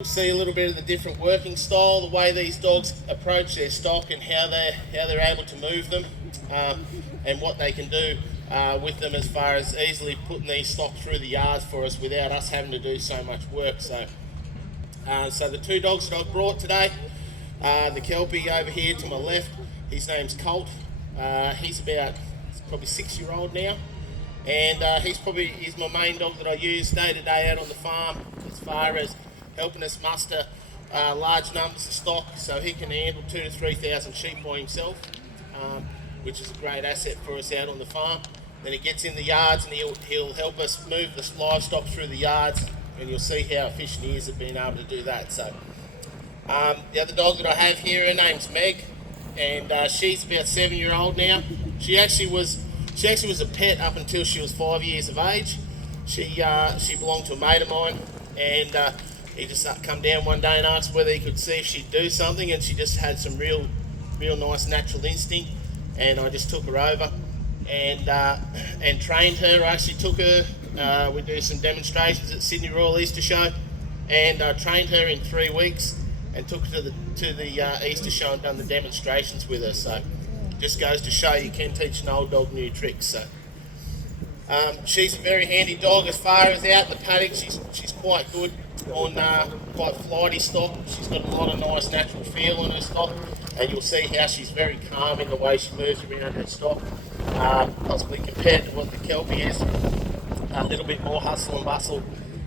We'll see a little bit of the different working style, the way these dogs approach their stock and how they're able to move them, and what they can do with them as far as easily putting these stock through the yards for us without us having to do so much work. So the two dogs that I've brought today, the Kelpie over here to my left, his name's Colt. He's probably 6-year-old now, and he's my main dog that I use day to day out on the farm as far as helping us muster large numbers of stock, so he can handle 2,000 to 3,000 sheep by himself, which is a great asset for us out on the farm. Then he gets in the yards and he'll help us move the livestock through the yards, and you'll see how efficient he is at being able to do that. So the other dog that I have here, her name's Meg, and she's about 7-year-old now. She actually was a pet up until she was 5 years of age. She belonged to a mate of mine, and he just come down one day and asked whether he could see if she'd do something, and she just had some real nice natural instinct, and I just took her over and trained her. I actually took her, we do some demonstrations at Sydney Royal Easter Show, and I trained her in 3 weeks and took her to the Easter Show and done the demonstrations with her. So just goes to show you can teach an old dog new tricks. So she's a very handy dog as far as out in the paddock. She's quite good on quite flighty stock. She's got a lot of nice natural feel on her stock, and you'll see how she's very calm in the way she moves around her stock, possibly compared to what the Kelpie is, a little bit more hustle and bustle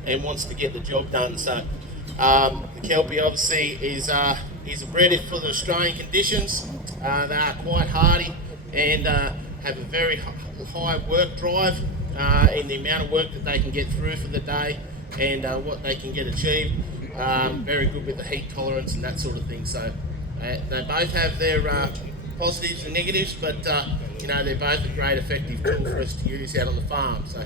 and wants to get the job done. So the Kelpie obviously is a bred for the Australian conditions. They are quite hardy and have a very high work drive in the amount of work that they can get through for the day and what they can get achieved. Very good with the heat tolerance and that sort of thing. So they both have their positives and negatives, but they're both a great effective tool for us to use out on the farm. So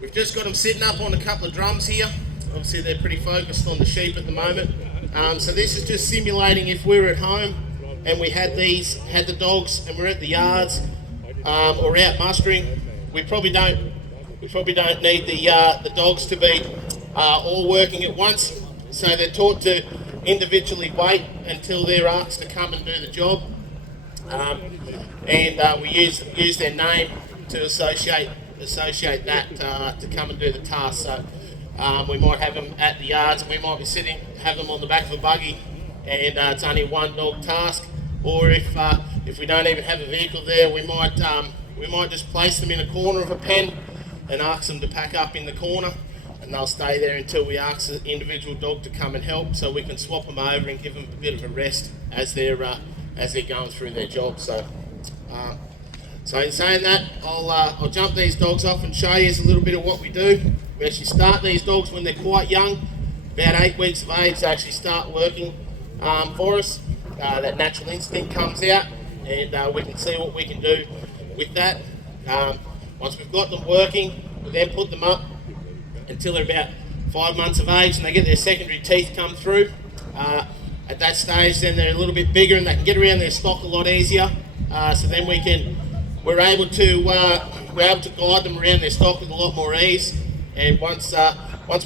we've just got them sitting up on a couple of drums here. Obviously they're pretty focused on the sheep at the moment. So this is just simulating if we were at home and we had the dogs and we're at the yards or out mustering. We probably don't need the dogs to be all working at once. So they're taught to individually wait until they're asked to come and do the job. And we use their name to associate that to come and do the task. So we might have them at the yards, and we might be have them on the back of a buggy, and it's only one dog task. Or if we don't even have a vehicle there, we might just place them in a corner of a pen and ask them to pack up in the corner, and they'll stay there until we ask the individual dog to come and help, so we can swap them over and give them a bit of a rest as they're going through their job. So in saying that, I'll jump these dogs off and show you a little bit of what we do. We actually start these dogs when they're quite young, about 8 weeks of age. They actually start working for us. That natural instinct comes out, and we can see what we can do with that. Once we've got them working, we then put them up until they're about 5 months of age and they get their secondary teeth come through. At that stage, then they're a little bit bigger and they can get around their stock a lot easier. So then we're able to guide them around their stock with a lot more ease. And once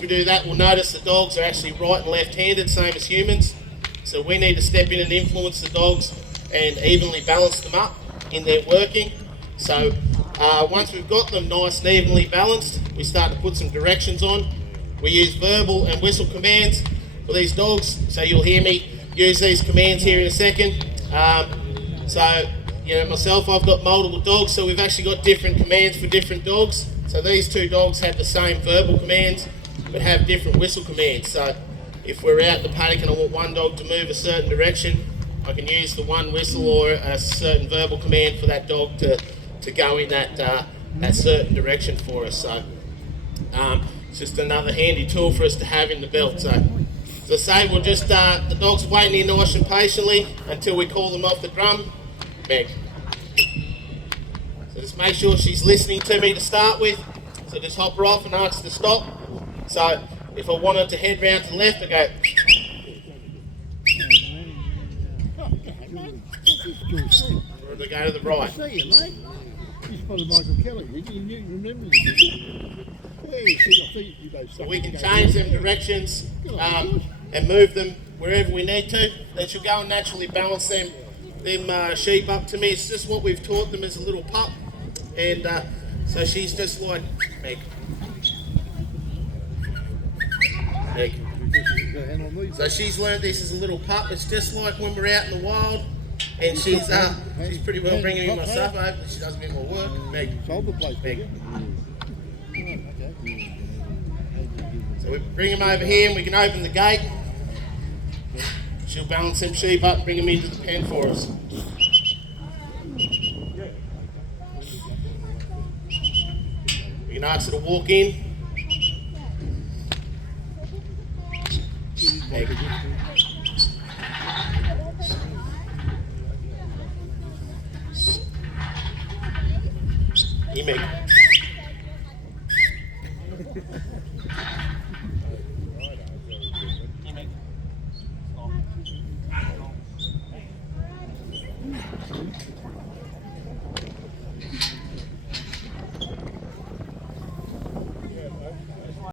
we do that, we'll notice the dogs are actually right and left-handed, same as humans. So we need to step in and influence the dogs and evenly balance them up in their working. So once we've got them nice and evenly balanced, we start to put some directions on. We use verbal and whistle commands for these dogs, so you'll hear me use these commands here in a second. Myself, I've got multiple dogs, so we've actually got different commands for different dogs. So these two dogs have the same verbal commands, but have different whistle commands. So if we're out in the paddock and I want one dog to move a certain direction, I can use the one whistle or a certain verbal command for that dog to go in that certain direction for us. So it's just another handy tool for us to have in the belt. So as I say, we'll just the dog's waiting here nice and patiently until we call them off the drum. Meg. So just make sure she's listening to me to start with. So just hop her off and ask her to stop. So if I want her to head round to the left, I go. Or to go to the right. See you, mate. He's probably Michael Kelly. You remember him? So we can change them directions and move them wherever we need to. Then she'll go and naturally balance them sheep up to me. It's just what we've taught them as a little pup. And so she's just like Meg. Meg. So she's learned this as a little pup. It's just like when we're out in the wild, and she's pretty well bringing me my stuff over. She does a bit more work. Meg. Meg. So we bring them over here, and we can open the gate. She'll balance them sheep up, bring them into the pen for us. We can ask her to walk in. Meg. Here, Meg.